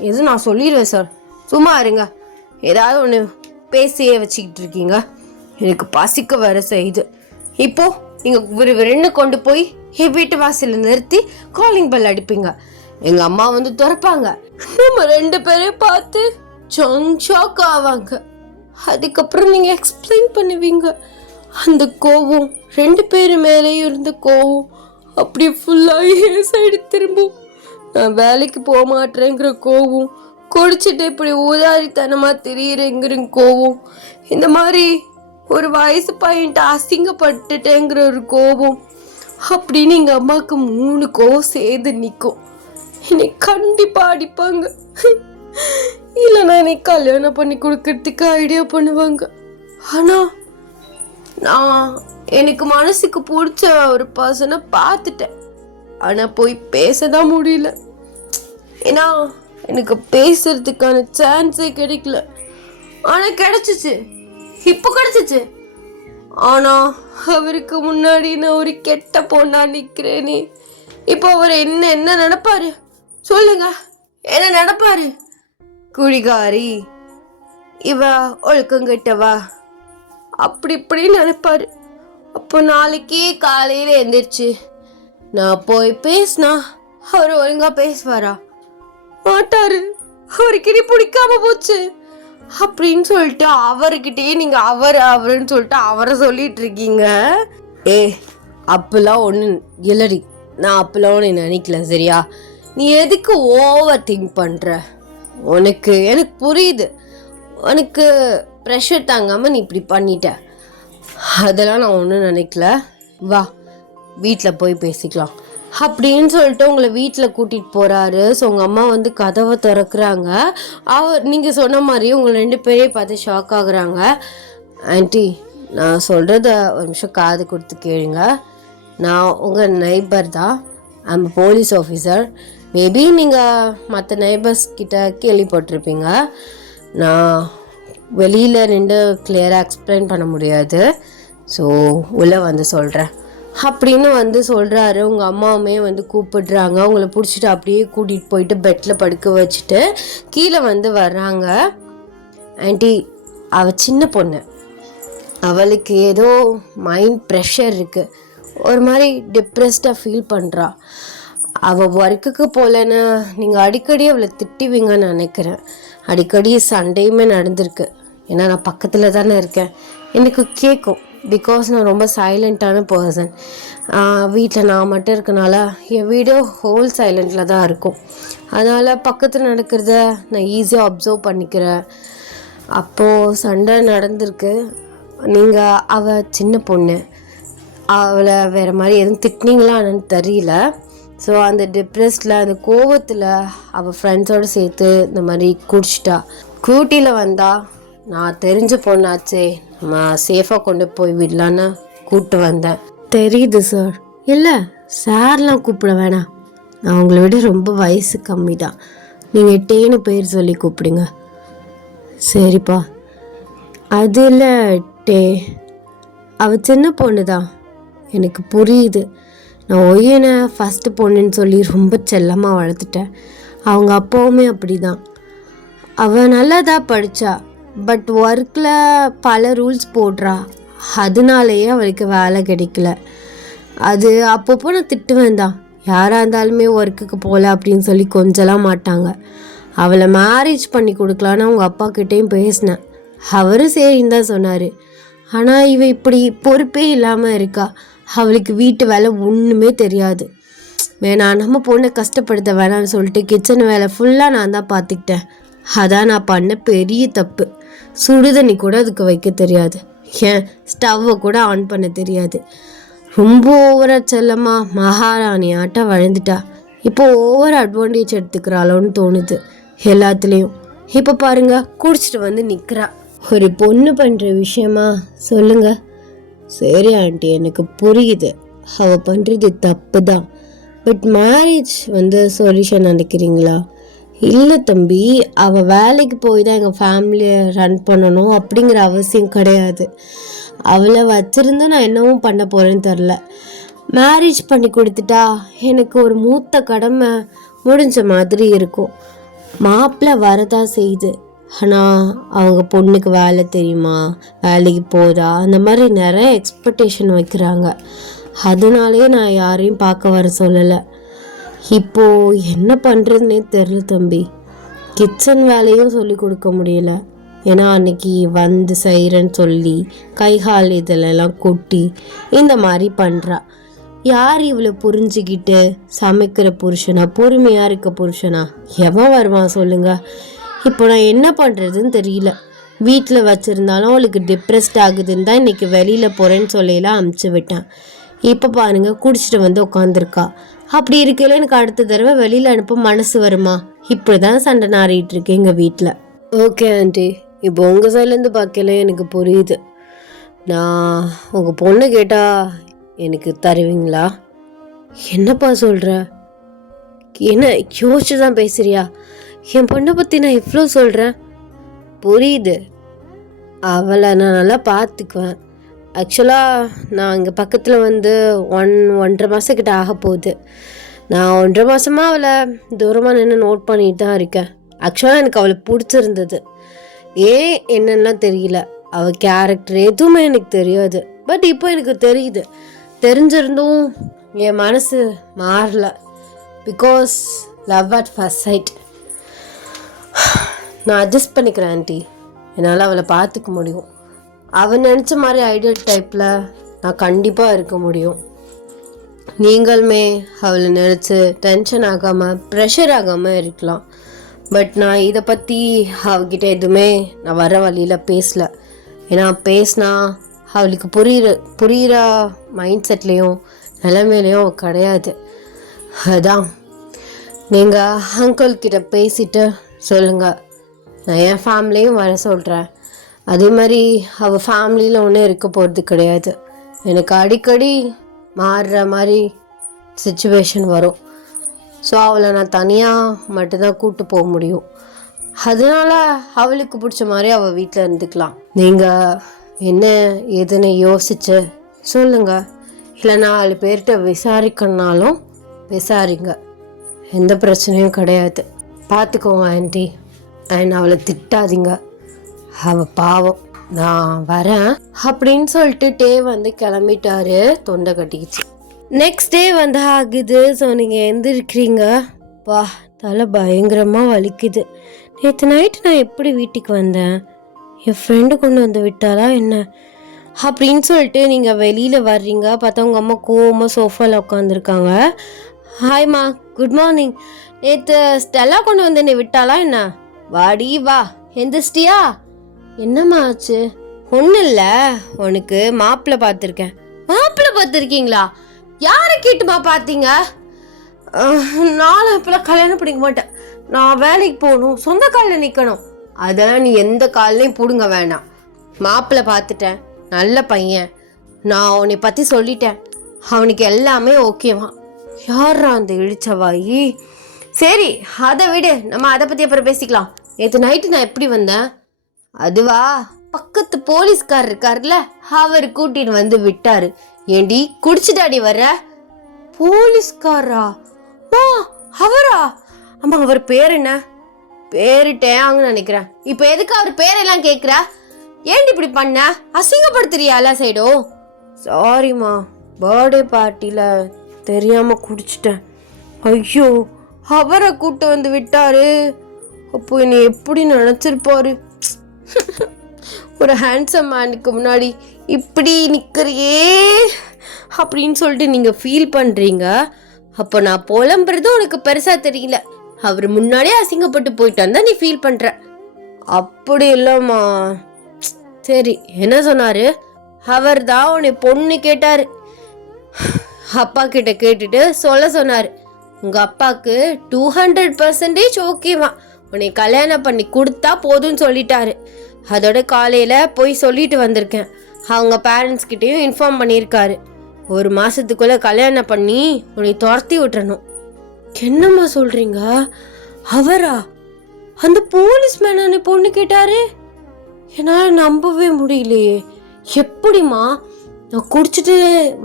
எதுவும் நான் சொல்லிடுவேன் சார். சும்மா இருங்க. ஏதாவது ஒன்று பேசியே வச்சுக்கிட்டு இருக்கீங்க. எனக்கு பசிக்க வர செய்யுது. இப்போது நீங்கள் விறுவிறுன்னு கொண்டு போய் என் வீட்டு வாசலில் நிறுத்தி காலிங் பெல் அடிப்பீங்க. எங்கள் அம்மா திறப்பாங்க. நம்ம 2 பேரையும் பார்த்து ஷாக் ஆவாங்க. அதுக்கப்புறம் நீங்கள் எக்ஸ்பிளைன் பண்ணுவீங்க. அந்த கோவம், 2 பேர் மேலேயும் இருந்த கோவம் அப்படியே ஃபுல்லாக என் சைடு திரும்பும். நான் வேலைக்கு போக மாட்டேங்கிற கோவம், குடிச்சிட்டு இப்படி ஊதாரித்தனமாக திரியிறேங்கிற கோவம், இந்த மாதிரி ஒரு வயசு பையன்ட்டு அசிங்கப்பட்டுட்டேங்கிற ஒரு கோபம், அப்படின்னு எங்கள் அம்மாவுக்கு 3 கோவம் சேர்ந்து நிற்கும். என்னை கண்டிப்பாக அடிப்பாங்க. இல்லைன்னா எனக்கு கல்யாணம் பண்ணி கொடுக்கறதுக்கு ஐடியா பண்ணுவாங்க. ஆனால் நான் எனக்கு மனசுக்கு பிடிச்ச ஒரு பர்சனை பார்த்துட்டேன். ஆனால் போய் பேசதான் முடியல. ஏன்னா எனக்கு பேசுறதுக்கான சான்ஸே கிடைக்கல. ஆனால் கிடைச்சிச்சு, இப்போ கிடைச்சிச்சு. ஆனால் அவருக்கு முன்னாடி நான் ஒரு கெட்ட பொண்ணா நிற்கிறேனே. இப்போ அவர் என்ன நினைப்பாரு சொல்லுங்க? என்ன நினைப்பாரு? குடிகாரி, இவ ஒழுக்கங்கிட்டவா, அப்படி இப்படி நினைப்பாரு. அப்போ நாளைக்கே காலையில் எழுந்திரிச்சு நான் போய் பேசினா அவர் ஒழுங்கா பேசுவாரா? மாட்டாரு. அவருக்கு இனி பிடிக்காம போச்சு அப்படின்னு சொல்லிட்டு அவர்கிட்டயே நீங்க அவருன்னு சொல்லிட்டு அவரை சொல்லிட்டு இருக்கீங்க. அப்பெல்லாம் ஒண்ணு இல்லடி, நான் அப்பெல்லாம் ஒன்று நினைக்கல. சரியா? நீ எதுக்கு ஓவர் திங்க் பண்ற? எனக்கு புரியுது, உனக்கு ப்ரெஷர் தாங்காம நீ இப்படி பண்ணிட்ட. அதெல்லாம் நான் ஒன்றும் நினைக்கல. வா வீட்டில் போய் பேசிக்கலாம் அப்படின்னு சொல்லிட்டு உங்களை வீட்டில் கூட்டிகிட்டு போகிறாரு. ஸோ உங்கள் அம்மா வந்து கதவை திறக்கிறாங்க. நீங்கள் சொன்ன மாதிரி உங்களை 2 பேரையும் பார்த்து ஷாக் ஆகுறாங்க. ஆன்ட்டி, நான் சொல்கிறத ஒரு நிமிஷம் காது கொடுத்து கேளுங்க. நான் உங்கள் நெய்பர் தான். I'm police officer. மேபி நீங்கள் மற்ற நெய்பர்ஸ் கிட்ட கேள்விப்பட்டிருப்பீங்க. நான் வெளியில் நின்று கிளியராக எக்ஸ்பிளைன் பண்ண முடியாது. ஸோ உள்ளே வந்து சொல்கிறேன் அப்படின்னு வந்து சொல்கிறாரு. உங்கள் அம்மாவுமே வந்து கூப்பிடுறாங்க. அவங்கள பிடிச்சிட்டு அப்படியே கூட்டிகிட்டு போயிட்டு பெட்டில் படுக்க வச்சுட்டு கீழே வந்து வர்றாங்க. ஆன்ட்டி, அவள் சின்ன பொண்ணு, அவளுக்கு ஏதோ மைண்ட் ப்ரெஷர் இருக்குது. ஒரு மாதிரி டிப்ரெஸ்டாக ஃபீல் பண்ணுறா. அவள் ஒர்க்குக்கு போகலன்னு நீங்கள் அடிக்கடி அவளை திட்டுவீங்கன்னு நினைக்கிறேன். அடிக்கடி சண்டையுமே நடந்திருக்கு. ஏன்னா நான் பக்கத்தில் தானே இருக்கேன், எனக்கு கேட்கும். பிகாஸ் நான் ரொம்ப சைலண்ட்டான பர்சன். வீட்டில் நான் மட்டும் இருக்கனால என் வீடியோ ஹோல் சைலண்டில் தான் இருக்கும். அதனால் பக்கத்தில் நடக்கிறத நான் ஈஸியாக அப்சர்வ் பண்ணிக்கிறேன். அப்போது சண்டை நடந்திருக்கு. நீங்கள் அவள் சின்ன பொண்ணு, அவளை வேறு மாதிரி எதுவும் திட்டினீங்களான்னு தெரியல. ஸோ அந்த டிப்ரெஸ்டில் அந்த கோவத்தில் அவள் ஃப்ரெண்ட்ஸோடு சேர்த்து இந்த மாதிரி குடிச்சிட்டா. கூட்டியில் வந்தால் நான் தெரிஞ்ச பொண்ணாச்சே, நான் சேஃபாக கொண்டு போய் விடலான்னு கூப்பிட்டு வந்தேன். தெரியுது சார். இல்லை, சார்லாம் கூப்பிட வேணாம். நான் உங்களை விட ரொம்ப வயசு கம்மி தான். நீங்கள் டேன்னு பேர் சொல்லி கூப்பிடுங்க. சரிப்பா. அது இல்லை டே, அவள் சின்ன பொண்ணு தான், எனக்கு புரியுது. நான் ஒய்யனை ஃபஸ்ட்டு பொண்ணுன்னு சொல்லி ரொம்ப செல்லமாக வளர்த்துட்டேன். அவங்க அப்பாவுமே அப்படி தான். அவள் நல்லா தான் படித்தா. பட் ஒர்க்கில் பல ரூல்ஸ் போடுறா. அதனாலேயே அவளுக்கு வேலை கிடைக்கல. அது அப்பப்போ நான் திட்டுவேன் தான். யாராக இருந்தாலுமே ஒர்க்குக்கு போகல அப்படின்னு சொல்லி கொஞ்சலாம் மாட்டாங்க. அவளை மேரேஜ் பண்ணி கொடுக்கலான்னு அவங்க அப்பா கிட்டேயும் பேசினேன். அவரும் சரின்னு தான் சொன்னார். ஆனால் இவ இப்படி பொறுப்பே இல்லாமல் இருக்கா. அவளுக்கு வீட்டு வேலை ஒன்றுமே தெரியாது. வேணாம், நம்ம பொண்ணை கஷ்டப்படுத்த வேணாம்னு சொல்லிட்டு கிச்சன் வேலை ஃபுல்லாக நான் தான் பார்த்துக்கிட்டேன். அதான் நான் பண்ண பெரிய தப்பு. சுடுதண்ணி கூட அதுக்கு வைக்க தெரியாது. ஏன் ஸ்டவ்வை கூட ஆன் பண்ண தெரியாது. ரொம்ப ஓவராக செல்லமாக மகாராணி ஆட்டம் வளர்ந்துட்டா. இப்போ ஓவர் அட்வான்டேஜ் எடுத்துக்கிறாளோன்னு தோணுது எல்லாத்துலேயும். இப்போ பாருங்க, குடிச்சிட்டு வந்து நிற்கிறா. ஒரு பொண்ணு பண்ணுற விஷயமா சொல்லுங்க? சரி ஆண்டி, எனக்கு புரியுது, அவள் பண்ணுறது தப்பு தான். பட் மேரேஜ் சொல்யூஷன் நினைக்கிறீங்களா? இல்லை தம்பி, அவள் வேலைக்கு போய் தான் எங்கள் ஃபேமிலியை ரன் பண்ணணும் அப்படிங்கிற அவசியம் கிடையாது. அவளை வச்சுருந்தா நான் என்னவும் பண்ண போகிறேன்னு தெரில. மேரேஜ் பண்ணி கொடுத்துட்டா எனக்கு ஒரு மூத்த கடமை முடிஞ்ச மாதிரி இருக்கும். மாப்பிள்ளை வரதான் செய்யுது. ஆனால் அவங்க பொண்ணுக்கு வேலை தெரியுமா, வேலைக்கு போதா, அந்த மாதிரி நிறைய எக்ஸ்பெக்டேஷன் வைக்கிறாங்க. அதனாலே நான் யாரையும் பார்க்க வர சொல்லலை. இப்போது என்ன பண்ணுறதுனே தெரில தம்பி. கிச்சன் வேலையும் சொல்லி கொடுக்க முடியல. ஏன்னா அன்னைக்கு வந்து செய்கிறேன்னு சொல்லி கைகால் இதிலெல்லாம் கொட்டி இந்த மாதிரி பண்ணுறா. யார் இவளை புரிஞ்சுக்கிட்டு சமைக்கிற புருஷனா, பொறுமையாக இருக்க புருஷனா எவன் வருவான் சொல்லுங்க? இப்போ நான் என்ன பண்ணுறதுன்னு தெரியல. வீட்டில் வச்சுருந்தாலும் அவளுக்கு டிப்ரெஸ்ட் ஆகுதுன்னு தான் இன்றைக்கி வெளியில் போகிறேன்னு சொல்லியெல்லாம் அமுச்சு விட்டேன். இப்போ பாருங்கள், குடிச்சிட்டு வந்து உட்காந்துருக்கா. அப்படி இருக்கையில் எனக்கு அடுத்த தடவை வெளியில் அனுப்ப மனசு வருமா? இப்படி தான் சண்டை நாறிட்டு இருக்கு எங்கள் வீட்டில். ஓகே ஆண்டி, இப்போ உங்கள் சைட்லேருந்து பார்க்கல எனக்கு புரியுது. நான் உங்கள் பொண்ணு கேட்டால் எனக்கு தருவீங்களா? என்னப்பா சொல்கிற? என்ன யோசிச்சு தான் பேசுறியா? என் பொண்ணை பற்றி நான் இவ்வளோ சொல்கிறேன். புரியுது, அவளை நான் நல்லா பார்த்துக்குவேன். ஆக்சுவலாக நான் இங்கே பக்கத்தில் வந்து 1.5 மாதக்கிட்ட ஆக போகுது. நான் 1.5 மாதமாக அவளை தூரமாக நின்று நோட் பண்ணிட்டு தான் இருக்கேன். ஆக்சுவலாக எனக்கு அவளை பிடிச்சிருந்தது. ஏன் என்னென்னலாம் தெரியல, அவள் கேரக்டர் எதுவுமே எனக்கு தெரியாது. பட் இப்போ எனக்கு தெரியுது. தெரிஞ்சிருந்தும் என் மனசு மாறல. Because love at first sight. நான் அட்ஜஸ்ட் பண்ணிக்கிறேன் ஆண்டி. என்னால் அவளை பார்த்துக்க முடியும். அவன் நினச்ச மாதிரி ஐடியல் டைப்பில் நான் கண்டிப்பாக இருக்க முடியும். நீங்களுமே அவளை நினச்சி டென்ஷன் ஆகாமல் ப்ரெஷர் ஆகாமல் இருக்கலாம். பட் நான் இதை பற்றி அவகிட்ட எதுவுமே நான் வர வழியில் பேசலை. ஏன்னா பேசினா அவளுக்கு புரிகிற மைண்ட் செட்லேயும் நிலைமையிலையும் கிடையாது. அதான் நீங்கள் அங்கிள்கிட்ட பேசிட்டு சொல்லுங்கள். நான் என் ஃபேமிலியும் வர சொல்கிறேன். அதே மாதிரி அவள் ஃபேமிலியில் ஒன்றும் இருக்க போகிறது கிடையாது. எனக்கு அடிக்கடி மாறுற மாதிரி சிச்சுவேஷன் வரும். ஸோ அவளை நான் தனியாக மட்டும்தான் கூப்பிட்டு போக முடியும். அதனால் அவளுக்கு பிடிச்ச மாதிரி அவள் வீட்டில் இருந்துக்கலாம். நீங்கள் என்ன ஏதுன்னு யோசிச்சு சொல்லுங்கள். இல்லை 4 பேர்கிட்ட விசாரிக்கணுனாலும் விசாரிங்க. எந்த பிரச்சனையும் கிடையாது. பார்த்துக்கோங்க ஆண்டி. அண்ட் அவளை திட்டாதீங்க. அவள் பாவம். நான் வரேன் அப்படின்னு சொல்லிட்டு டே வந்து கிளம்பிட்டாரு. தொண்டை கட்டிக்கிச்சு. நெக்ஸ்ட் டே வந்து ஆகுது. ஸோ நீங்கள் எந்திருக்கிறீங்க. வா, தலை பயங்கரமாக வலிக்குது. நேற்று நைட்டு நான் எப்படி வீட்டுக்கு வந்தேன்? என் ஃப்ரெண்டு கொண்டு வந்து விட்டாலா என்ன அப்படின்னு சொல்லிட்டு நீங்கள் வெளியில் வர்றீங்க. பார்த்தா உங்கள் அம்மா கோவமாக சோஃபாவில் உட்காந்துருக்காங்க. ஹாய்மா, குட் மார்னிங். நேற்று ஸ்டெல்லா கொண்டு வந்து என்னை விட்டாலா என்ன? வாடி வா, எந்திரிச்சிட்டியா? என்னம்மா ஆச்சு? ஒன்றும் இல்லை, உனக்கு மாப்பிள்ளை பார்த்துருக்கேன். மாப்பிள்ளை பார்த்துருக்கீங்களா? யாரை கேட்டுமா பார்த்தீங்க? நானும் இப்போலாம் கல்யாணம் பண்ணிக்க மாட்டேன். நான் வேலைக்கு போகணும், சொந்த காலில் நிற்கணும். அதெல்லாம் நீ எந்த காலையும் பிடுங்க வேணாம். மாப்பிள்ளை பார்த்துட்டேன், நல்ல பையன். நான் உன்னை பற்றி சொல்லிட்டேன். அவனுக்கு எல்லாமே ஓகேவா. யாரா அந்த இழிச்சவாயி? சரி, அதை விடு, நம்ம அதை பற்றி அப்புறம் பேசிக்கலாம். நேற்று நைட்டு நான் எப்படி வந்தேன்? அதுவா, பக்கத்து போலீஸ்கார் இருக்காருல்ல, அவர் கூட்டிட்டு வந்து விட்டாரு. ஏண்டி குடிச்சிட்டாடி வர்ற? போலீஸ்காரா? அவரா? ஆமா, அவர் பேர் என்ன? பேருட்டேன் நினைக்கிறேன். இப்போ எதுக்கு அவர் பேரெல்லாம் கேட்குற? ஏண்டி இப்படி பண்ண? அசிங்கப்படுத்துறியா எல்லா சைடும்? சாரிம்மா, பர்த்டே பார்ட்டியில் தெரியாமல் குடிச்சிட்டேன். ஐயோ, அவரை கூட்டு வந்து விட்டாரு. அப்போ என்னை எப்படி நினச்சிருப்பாரு? ஒரு ஹேண்ட்ஸம் மேனுக்கு முன்னாடி இப்படி நிற்கிறியே அப்படின்னு சொல்லிட்டு நீங்கள் ஃபீல் பண்ணுறீங்க. அப்போ நான் புலம்புறது உனக்கு பெருசாக தெரியல. அவர் முன்னாடியே அசிங்கப்பட்டு போயிட்டான் தான் நீ ஃபீல் பண்ணுற. அப்படி இல்லைம்மா. சரி, என்ன சொன்னார்? அவர் தான் உன்னை பொண்ணு கேட்டார். அப்பா கிட்ட கேட்டுட்டு சொல்ல சொன்னார். உங்கள் அப்பாவுக்கு 200% ஓகேவா, உன்னை கல்யாணம் பண்ணி கொடுத்தா போதும்னு சொல்லிட்டாரு. அதோட காலையில் போய் சொல்லிட்டு வந்திருக்கேன். அவங்க பேரண்ட்ஸ்கிட்டையும் இன்ஃபார்ம் பண்ணியிருக்காரு. 1 மாதத்துக்குள்ளே கல்யாணம் பண்ணி உன்னை துரத்தி விட்டுறணும். என்னம்மா சொல்கிறீங்க? அவரா? அந்த போலீஸ் மேன பொண்ணு கேட்டாரு? என்னால் நம்பவே முடியலையே. எப்படிம்மா? நான் குடிச்சிட்டு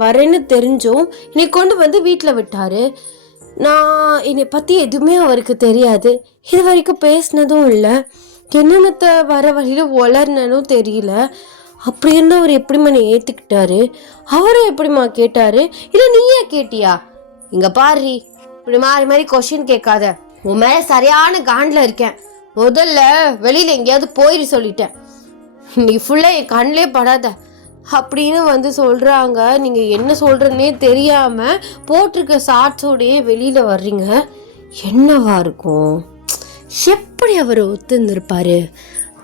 வரேன்னு தெரிஞ்சும் என்னை கொண்டு வந்து வீட்டில் விட்டாரு. நான் என்னை பற்றி எதுவுமே அவருக்கு தெரியாது. இது வரைக்கும் பேசினதும் இல்லை. என்னென்னத்தை வர வழியில் வளர்னனும் தெரியல. அப்படி இருந்தால் அவர் எப்படிம்மா நீ ஏற்றுக்கிட்டாரு? அவரும் எப்படிம்மா கேட்டாரு? இல்லை நீயே கேட்டியா? இங்கே பாரு, இப்படி மாறி மாறி கொஷின் கேட்காத. உன் மேலே சரியான காண்டில் இருக்கேன். முதல்ல வெளியில் எங்கேயாவது போயிரு சொல்லிட்டேன். நீ ஃபுல்லாக என் கண்ணிலே படாத அப்படின்னு வந்து சொல்கிறாங்க. நீங்கள் என்ன சொல்கிறன்னே தெரியாமல் போட்டிருக்க ஷார்ட்ஸோடையே வெளியில் வர்றீங்க. என்னவா இருக்கும்? எப்படி அவர் ஒத்துந்திருப்பாரு?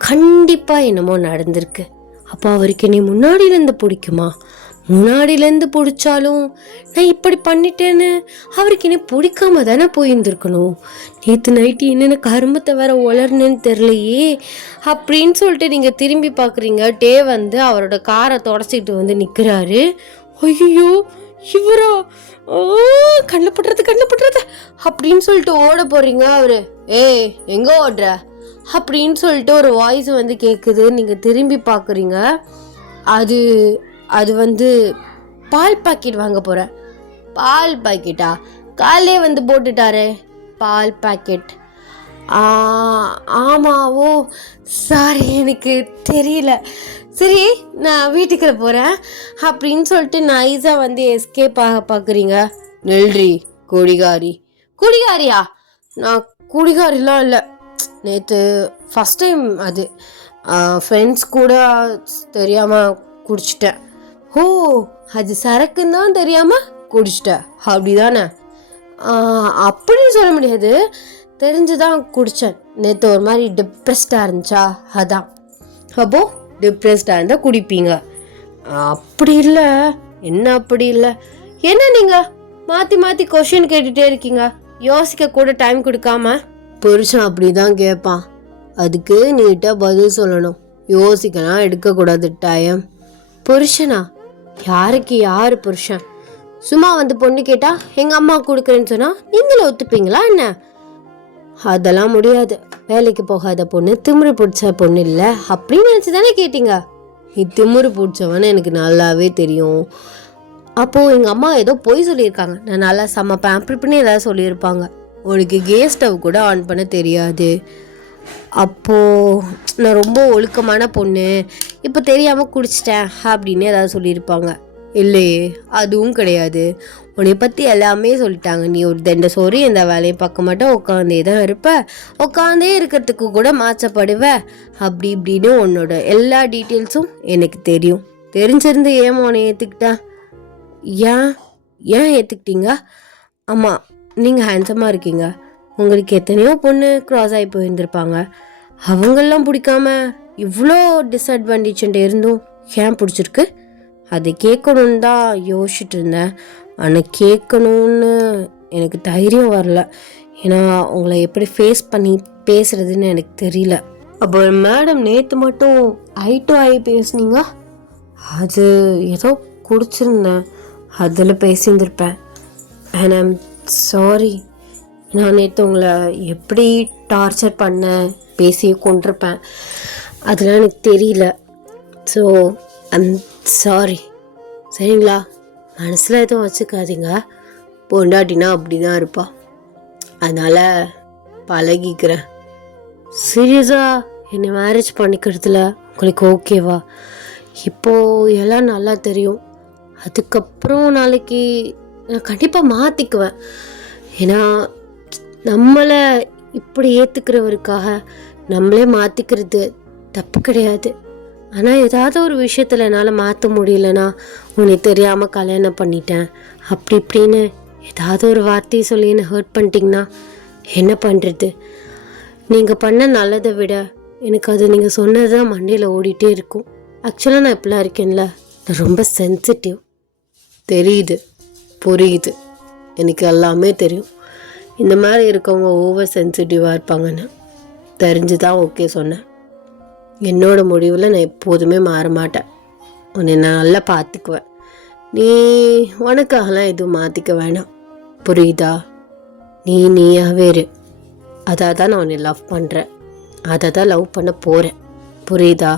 கண்டிப்பாக என்னமோ நடந்திருக்கு. அப்போ அவருக்கு நீ முன்னாடியிலேருந்து பிடிக்குமா? முன்னாடியிலேருந்து பிடிச்சாலும் நான் இப்படி பண்ணிட்டேன்னு அவருக்கு என்ன பிடிக்காம தானே போயிருந்துருக்கணும். நேற்று நைட்டு என்னென்ன கருமத்தை வேற உளர்னேன்னு தெரிலையே அப்படின்னு சொல்லிட்டு நீங்கள் திரும்பி பார்க்குறீங்க. டே வந்து அவரோட காரை தொடச்சிக்கிட்டு வந்து நிற்கிறாரு. ஐயோ இவரா, கண்ணில் பட்டுறது அப்படின்னு சொல்லிட்டு ஓட போகிறீங்க. அவரு ஏய் எங்கே ஓடுற அப்படின்னு சொல்லிட்டு ஒரு வாய்ஸ் வந்து கேட்குது. நீங்கள் திரும்பி பார்க்குறீங்க. அது வந்து பால் பாக்கெட் வாங்க போகிறேன். பால் பாக்கெட்டா? காலையே வந்து போட்டுட்டாரே பால் பாக்கெட். ஆமாவோ, சாரி எனக்கு தெரியல. சரி நான் வீட்டுக்கு போகிறேன் அப்படின்னு சொல்லிட்டு நைஸாக வந்து எஸ்கேப் ஆக பார்க்குறீங்க. நெல்றி குடிகாரியா? நான் குடிகாரிலாம் இல்லை. நேற்று ஃபஸ்ட் டைம் அது ஃப்ரெண்ட்ஸ் கூட தெரியாமல் குடிச்சிட்டேன். ஓ, அது சரக்குன்னு தான் தெரியாமல் குடிச்சிட்டேன் அப்படிதானே? அப்படின்னு சொல்ல முடியாது, தெரிஞ்சுதான் குடித்தேன். நேற்று ஒரு மாதிரி டிப்ரெஸ்டாக இருந்துச்சா, அதான். அப்போ டிப்ரெஸ்டாக இருந்தால் குடிப்பீங்க? அப்படி இல்லை. என்ன அப்படி இல்லை? என்ன நீங்கள் மாற்றி மாற்றி கொஷின் கேட்டுகிட்டே இருக்கீங்க, யோசிக்க கூட டைம் கொடுக்காம? புருஷன் அப்படி தான் கேட்பான், அதுக்கு நீட்டாக பதில் சொல்லணும். யோசிக்கலாம் எடுக்கக்கூடாது டைம். புருஷனா? யாருக்கு யார் புருஷன்? சும்மா வந்து பொண்ணு கேட்டா எங்கள் அம்மா கொடுக்குறேன்னு சொன்னால் நீங்களும் ஒத்துப்பீங்களா என்ன? அதெல்லாம் முடியாது. வேலைக்கு போகாத பொண்ணு, திமிரு பிடிச்ச பொண்ணு இல்லை அப்படின்னு நினச்சி தானே கேட்டீங்க. நீ திமிரு பிடிச்சவன்னு எனக்கு நல்லாவே தெரியும். அப்போது எங்கள் அம்மா ஏதோ பொய் சொல்லியிருக்காங்க, நான் நல்லா சமைப்பேன் அப்படி இப்படின்னு ஏதாவது சொல்லியிருப்பாங்க. உனக்கு கேஸ் ஸ்டவ் கூட ஆன் பண்ண தெரியாது. அப்போது நான் ரொம்ப ஒழுக்கமான பொண்ணு, இப்போ தெரியாமல் குடிச்சிட்டேன் அப்படின்னு ஏதாவது சொல்லியிருப்பாங்க. இல்லையே, அதுவும் கிடையாது. உன்னை பற்றி எல்லாமே சொல்லிட்டாங்க. நீ ஒரு தண்டை சோறு இந்த வேலையை பார்க்க மாட்டேன், உட்காந்தே தான் இருப்ப, உட்காந்தே இருக்கிறதுக்கு கூட மாற்றப்படுவ அப்படி இப்படின்னு உன்னோட எல்லா டீட்டெயில்ஸும் எனக்கு தெரியும். தெரிஞ்சிருந்து ஏன் உன்னை ஏற்றுக்கிட்டேன்? ஏன் ஏற்றுக்கிட்டீங்க? ஆமாம், நீங்கள் ஹேண்ட்ஸமாக இருக்கீங்க. உங்களுக்கு எத்தனையோ பொண்ணு க்ராஸ் ஆகி போயிருந்துருப்பாங்க. அவங்களெலாம் பிடிக்காம இவ்வளோ டிஸ்அட்வான்டேஜ் இருந்தும் ஏன் பிடிச்சிருக்கு? அதை கேட்கணுன்னு தான் யோசிச்சுட்டு இருந்தேன். ஆனால் கேட்கணுன்னு எனக்கு தைரியம் வரல. ஏன்னா உங்களை எப்படி ஃபேஸ் பண்ணி பேசுறதுன்னு எனக்கு தெரியல. அப்போ மேடம் நேற்று மட்டும் ஐ டு ஐ பேசுனீங்க, அது ஏதோ குடிச்சிருந்தேன், அதில் பேசியிருந்திருப்பேன். And I'm sorry. நான் நேற்று உங்களை எப்படி டார்ச்சர் பண்ண பேசி கொண்டிருப்பேன், அதெல்லாம் எனக்கு தெரியல. So I'm sorry. சரிங்களா? மனசில் எதுவும் வச்சுக்காதீங்க. பொண்டாட்டினா அப்படி தான் இருப்பா, அதனால் பழகிக்கிறேன். சீரியஸாக என்னை மேரேஜ் பண்ணிக்கிறதுல உங்களுக்கு ஓகேவா? இப்போது எல்லாம் நல்லா தெரியும். அதுக்கப்புறம் நாளைக்கு நான் கண்டிப்பாக மாற்றிக்குவேன். ஏன்னா நம்மளை இப்படி ஏற்றுக்கிறவருக்காக நம்மளே மாற்றிக்கிறது தப்பு கிடையாது. ஆனால் ஏதாவது ஒரு விஷயத்தில் என்னால் மாற்ற முடியலன்னா, உன்னை தெரியாமல் கல்யாணம் பண்ணிட்டேன் அப்படி இப்படின்னு ஏதாவது ஒரு வார்த்தையை சொல்லி என்னை ஹர்ட் பண்ணிட்டீங்கன்னா என்ன பண்ணுறது? நீங்கள் பண்ண நல்லதை விட எனக்கு அது நீங்கள் சொன்னது தான் மண்டையில் ஓடிட்டே இருக்கும். ஆக்சுவலாக நான் இப்படிலாம் இருக்கேன்ல, நான் ரொம்ப சென்சிட்டிவ். தெரியுது, புரியுது, எனக்கு எல்லாமே தெரியும். இந்த மாதிரி இருக்கவங்க ஓவர் சென்சிட்டிவாக இருப்பாங்கன்னு தெரிஞ்சு தான் ஓகே சொன்னேன். என்னோடய முடிவில் நான் எப்போதுமே மாற மாட்டேன். உன்னை நான் நல்லா பார்த்துக்குவேன். நீ உனக்காகலாம் எதுவும் மாற்றிக்க வேணாம், புரியுதா? நீயாவே இரு. அதான் நான் உன்னை லவ் பண்ணுறேன், அதை தான் லவ் பண்ண போகிறேன், புரியுதா?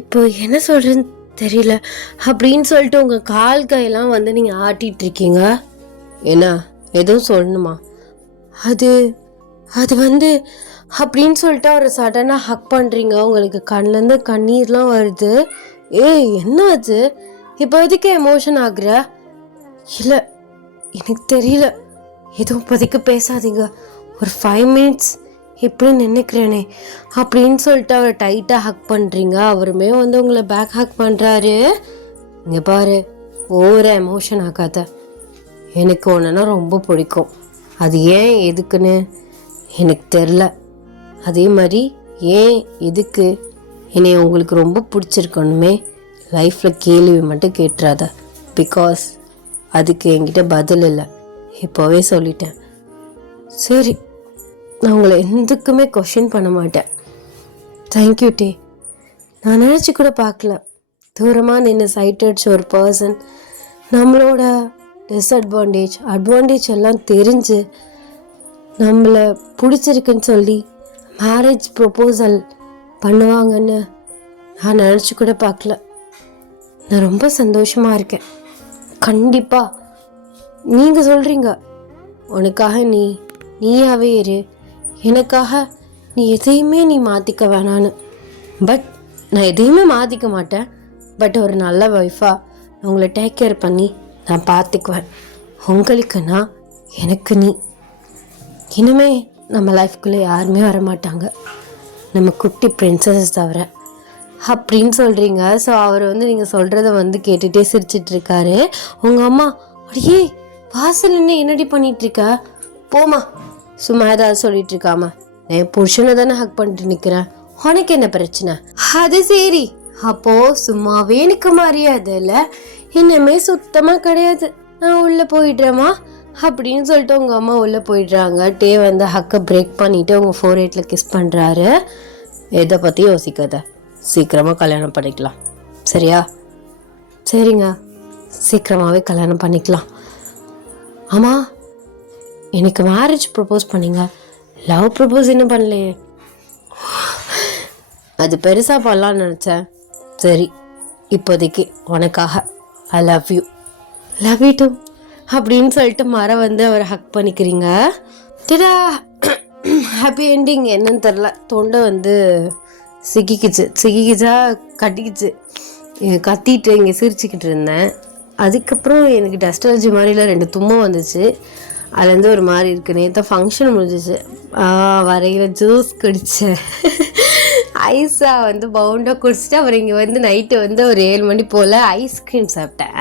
இப்போ என்ன சொல்கிறேன்னு தெரியல அப்படின்னு சொல்லிட்டு உங்கள் கால் கையெல்லாம் வந்து நீங்கள் ஆட்டிகிட்டு இருக்கீங்க. என்ன எதுவும் சொல்லணுமா? அது வந்து அப்படின்னு சொல்லிட்டு அவரை சடனாக ஹக் பண்ணுறீங்க. உங்களுக்கு கண்ணிலேருந்து கண்ணீர்லாம் வருது. ஏய் என்ன ஆச்சு? இப்போ எதுக்கு எமோஷன் ஆகுற? இல்லை எனக்கு தெரியல, எதுவும் இப்போதைக்கு பேசாதீங்க, ஒரு 5 minutes இப்படி நினைக்கிறேனே அப்படின்னு சொல்லிட்டு அவரை டைட்டாக ஹக் பண்ணுறீங்க. அவருமே வந்து உங்களை பேக் ஹக் பண்ணுறாரு. இங்கே பாரு, ஓவராக எமோஷன் ஆகாத. எனக்கு ஒன்றுனா ரொம்ப பிடிக்கும், அது ஏன் எதுக்குன்னு எனக்கு தெரில. அதே மாதிரி ஏன் எதுக்கு என்னை உங்களுக்கு ரொம்ப பிடிச்சிருக்கணுமே, லைஃப்பில் கேள்வி மட்டும் கேட்டுறாத. பிகாஸ் அதுக்கு என்கிட்ட பதில் இல்லை, இப்போவே சொல்லிட்டேன். சரி, நான் உங்களை எதுக்குமே கொஷின் பண்ண மாட்டேன். தேங்க்யூ டே. நான் நினச்சி கூட பார்க்கல, தூரமாக நின்று சைட் அடிச்ச ஒரு பர்சன் நம்மளோட அட்வான்டேஜ் எல்லாம் தெரிஞ்சு நம்மளை பிடிச்சிருக்குன்னு சொல்லி மேரேஜ் ப்ரொப்போசல் பண்ணுவாங்கன்னு நான் நினச்சி கூட பார்க்கல. நான் ரொம்ப சந்தோஷமாக இருக்கேன். கண்டிப்பாக நீங்கள் சொல்கிறீங்க உனக்காக நீயாவே இரு, எனக்காக நீ எதையுமே மாற்றிக்க வேணான்னு. பட் நான் எதையுமே மாற்றிக்க மாட்டேன். பட் ஒரு நல்ல ஒய்ஃபாக உங்களை டேக் கேர் பண்ணி நான் பார்த்துக்குவேன். உங்களுக்கு நான், எனக்கு நீ. இனிமே நம்ம லைஃப்குள்ளே யாருமே வரமாட்டாங்க, நம்ம குட்டி பிரின்சஸஸ் தவிர அப்படின்னு சொல்கிறீங்க. ஸோ அவர் நீங்கள் சொல்கிறத கேட்டுகிட்டே சிரிச்சிட்ருக்காரு. உங்கள் அம்மா, அடியே வாசல் என்னடி பண்ணிகிட்ருக்க, போமா, சும்மா ஏதாவது சொல்லிட்டு இருக்காமா, என் புருஷனை தானே ஹக் பண்ணிட்டு நிற்கிறேன், உனக்கு என்ன பிரச்சனை? அது சரி, அப்போ சும்மாவே எனக்கு மரியாதை இல்லை, இன்னமே சுத்தமாக கிடையாது, நான் உள்ளே போயிடுறேம்மா அப்படின்னு சொல்லிட்டு உங்கள் அம்மா உள்ளே போயிடுறாங்க. டே ஹக்கை பிரேக் பண்ணிவிட்டு உங்கள் 4-8 கிஸ் பண்ணுறாரு. எதை பற்றி யோசிக்காத, சீக்கிரமாக கல்யாணம் பண்ணிக்கலாம், சரியா? சரிங்க, சீக்கிரமாகவே கல்யாணம் பண்ணிக்கலாம். ஆமாம், எனக்கு மேரேஜ் ப்ரப்போஸ் பண்ணிங்க, லவ் ப்ரப்போஸ் இன்னும் பண்ணலையே. அது பெருசாக பண்ணலான்னு நினச்சேன். சரி, இப்போதைக்கு உனக்காக ஐ லவ் யூ டூ அப்படின்னு சொல்லிட்டு அவரை ஹக் பண்ணிக்கிறீங்க. Theta, happy ending. என்னன்னு தெரில, தொண்டை சிக்கிக்கிச்சா கட்டிக்கிச்சு, கத்திட்டு இங்கே சிரிச்சுக்கிட்டு இருந்தேன். அதுக்கப்புறம் எனக்கு டஸ்ட் அலர்ஜி மாதிரிலாம் 2 தும்மும் வந்துச்சு. அதுலேருந்து ஒரு மாதிரி இருக்குது. நேற்று ஃபங்க்ஷன் முடிஞ்சிச்சு, வரையில் ஜூஸ் குடித்தேன், ஐஸா பவுண்டாக குடிச்சிட்டு அப்புறம் இங்கே நைட்டு ஒரு 7 மணி போல் ஐஸ்கிரீம் சாப்பிட்டேன்.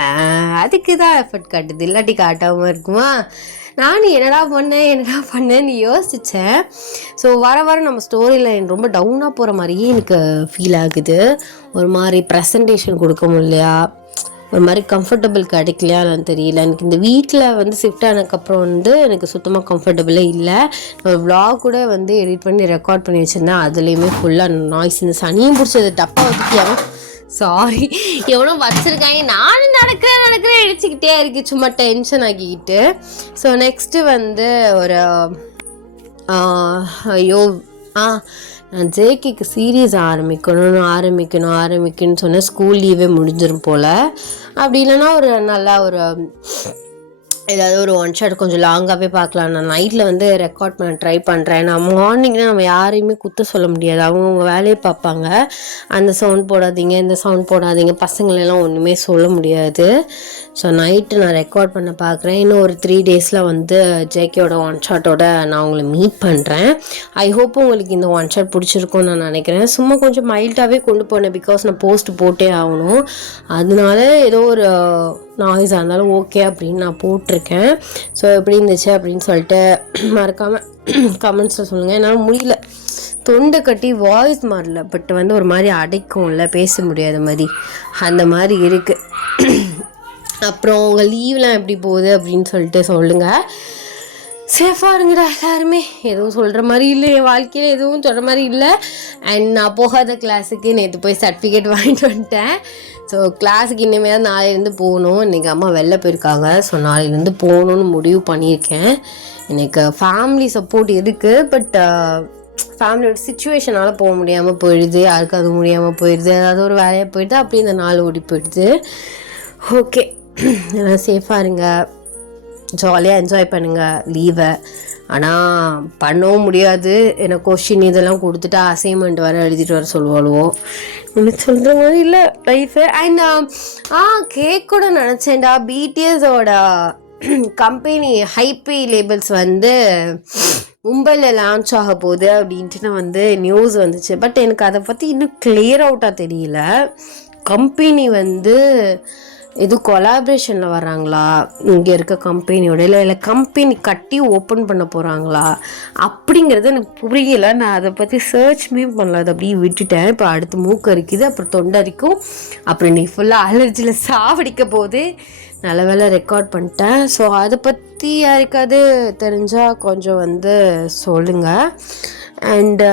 அதுக்கு தான் எஃபர்ட் காட்டுது, இல்லாட்டி காட்டாமல் இருக்குமா? நானும் என்னடா பண்ணேன்னு யோசித்தேன். ஸோ வர நம்ம ஸ்டோரி லைன் ரொம்ப டவுனாக போகிற மாதிரியே எனக்கு ஃபீல் ஆகுது. ஒரு மாதிரி ப்ரெசன்டேஷன் கொடுக்க முடியலையா, ஒரு மாதிரி கம்ஃபர்டபுள் கிடைக்கலையான்னு தெரியல. எனக்கு இந்த வீட்டில் ஷிஃப்ட் ஆனதுக்கப்புறம் எனக்கு சுத்தமாக கம்ஃபர்டபுளே இல்லை. ஒரு விளாக் கூட எடிட் பண்ணி ரெக்கார்ட் பண்ணி வச்சுருந்தேன், அதுலேயுமே ஃபுல்லாக நாய்ஸ். இந்த சனியும் பிடிச்சது டப்பா வச்சுக்கியாவும், சாரி, எவ்வளோ வச்சுருக்காங்க, நானும் நடக்கிறேன் இடிச்சிக்கிட்டே இருக்கு, சும்மா டென்ஷன் ஆகிக்கிட்டு. ஸோ நெக்ஸ்ட்டு ஒரு ஐயோ நான் ஜேகேக்கு சீரியஸ் ஆரம்பிக்கணும்னு சொன்னேன். ஸ்கூல் லீவே முடிஞ்சிடும் போல். அப்படி இல்லைன்னா நல்லா ஏதாவது ஒரு 1 ஷாட் கொஞ்சம் லாங்காகவே பார்க்கலாம். நான் நைட்டில் ரெக்கார்ட் பண்ண ட்ரை பண்ணுறேன். நான் மார்னிங்கில் நம்ம யாரையுமே குத்த சொல்ல முடியாது, அவங்கவுங்க வேலையை பார்ப்பாங்க. அந்த சவுண்ட் போடாதீங்க, இந்த சவுண்ட் போடாதீங்க, பசங்களெல்லாம் ஒன்றுமே சொல்ல முடியாது. ஸோ நைட்டு நான் ரெக்கார்ட் பண்ண பார்க்குறேன். இன்னும் ஒரு 3 டேஸில் ஜேகேயோட 1 ஷாட்டோட நான் உங்களை மீட் பண்ணுறேன். ஐ ஹோப் உங்களுக்கு இந்த 1 ஷாட் பிடிச்சிருக்கும்னு நான் நினைக்கிறேன். சும்மா கொஞ்சம் மைல்டாகவே கொண்டு போனேன், பிகாஸ் நான் போஸ்ட் போட்டே ஆகணும். அதனால ஏதோ ஒரு நாய்ஸாக இருந்தாலும் ஓகே அப்படின்னு நான் போட்டிருக்கேன். ஸோ எப்படி இருந்துச்சு அப்படின்னு சொல்லிட்டு மறக்காமல் கமெண்ட்ஸில் சொல்லுங்கள். என்னால் முடியல, தொண்டை கட்டி வாய்ஸ் மாறல, பட் ஒரு மாதிரி அடைக்கும்ல, பேச முடியாத மாதிரி, அந்த மாதிரி இருக்குது. அப்புறம் உங்கள் லீவ்லாம் எப்படி போகுது அப்படின்னு சொல்லிட்டு சொல்லுங்கள். சேஃபாக இருங்கடா எல்லாருமே. எதுவும் சொல்கிற மாதிரி இல்லை, என் வாழ்க்கையில் எதுவும் சொல்கிற மாதிரி இல்லை. அண்ட் நான் போகாத கிளாஸுக்கு நேற்று போய் சர்டிஃபிகேட் வாங்கிட்டு வந்துட்டேன். ஸோ கிளாஸுக்கு இனிமேல் தான் நாளையிலேருந்து போகணும். இன்றைக்கி அம்மா வெளில போயிருக்காங்க, ஸோ நாளையிலேருந்து போகணுன்னு முடிவு பண்ணியிருக்கேன். எனக்கு ஃபேமிலி சப்போர்ட் இருக்குது, பட் ஃபேமிலியோட சுச்சுவேஷனால் போக முடியாமல் போயிடுது, யாருக்கு அது முடியாமல் போயிடுது, ஏதாவது ஒரு வேலையாக போயிடுது, அப்படி இந்த நாள் ஓடி போயிடுது. ஓகே, எல்லாம் சேஃபாக இருங்க, ஜாலியாக என்ஜாய் பண்ணுங்கள் லீவை. ஆனால் பண்ணவும் முடியாது, எனக்கு கொஷின் இதெல்லாம் கொடுத்துட்டு அசைன்மெண்ட் வர எழுதிட்டு வர சொல்லுவாளுவோம். எனக்கு சொல்கிற மாதிரி இல்லை லைஃபு. அண்ட் கேக் கூட நினச்சேன்டா, பிடிஎஸோட கம்பெனி ஹைப்பி லேபிள்ஸ் மும்பையில் லான்ச் ஆக போகுது அப்படின்ட்டு நியூஸ் வந்துச்சு. பட் எனக்கு அதை பற்றி இன்னும் கிளியர் அவுட்டாக தெரியல. கம்பெனி எதுவும் கொலாபரேஷனில் வர்றாங்களா இங்கே இருக்க கம்பெனியோட, இல்லை கம்பெனி கட்டி ஓப்பன் பண்ண போகிறாங்களா அப்படிங்கிறது எனக்கு புரியலை. நான் அதை பற்றி சர்ச்மே பண்ணல, அதை அப்படியே விட்டுட்டேன். இப்போ அடுத்து மூக்கு அரிக்குது, அப்புறம் தொண்டை அரிக்கும், அப்புறம் நீ ஃபுல்லாக அலர்ஜியில் சாவடிக்க போது. நல்ல வேலை ரெக்கார்ட் பண்ணிட்டேன். ஸோ அதை பற்றி யாருக்காவது தெரிஞ்சால் கொஞ்சம் வந்து சொல்லுங்கள். அண்டு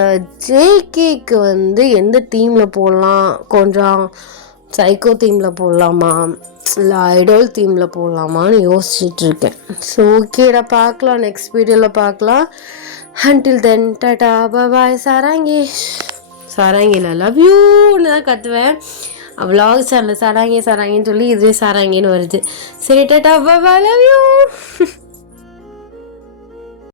ஜேகேக்கு வந்து எந்த தீமில் போடலாம், கொஞ்சம் சைக்கோ தீமில் போடலாமா இல்லை ஐடோல் தீமில் போடலாமான்னு யோசிச்சுட்ருக்கேன். ஸோ ஓகேடா, பார்க்கலாம், நெக்ஸ்ட் வீடியோவில் பார்க்கலாம். அன்டில் தென் டாடா பாய். சாராங்கில லவ் யூன்னு தான் கத்துவேன். விலாக் சேனல் சாராங்கின்னு சொல்லி இதுவே சாராங்கின்னு வருது. சரி டாடா பாய், லவ் யூ.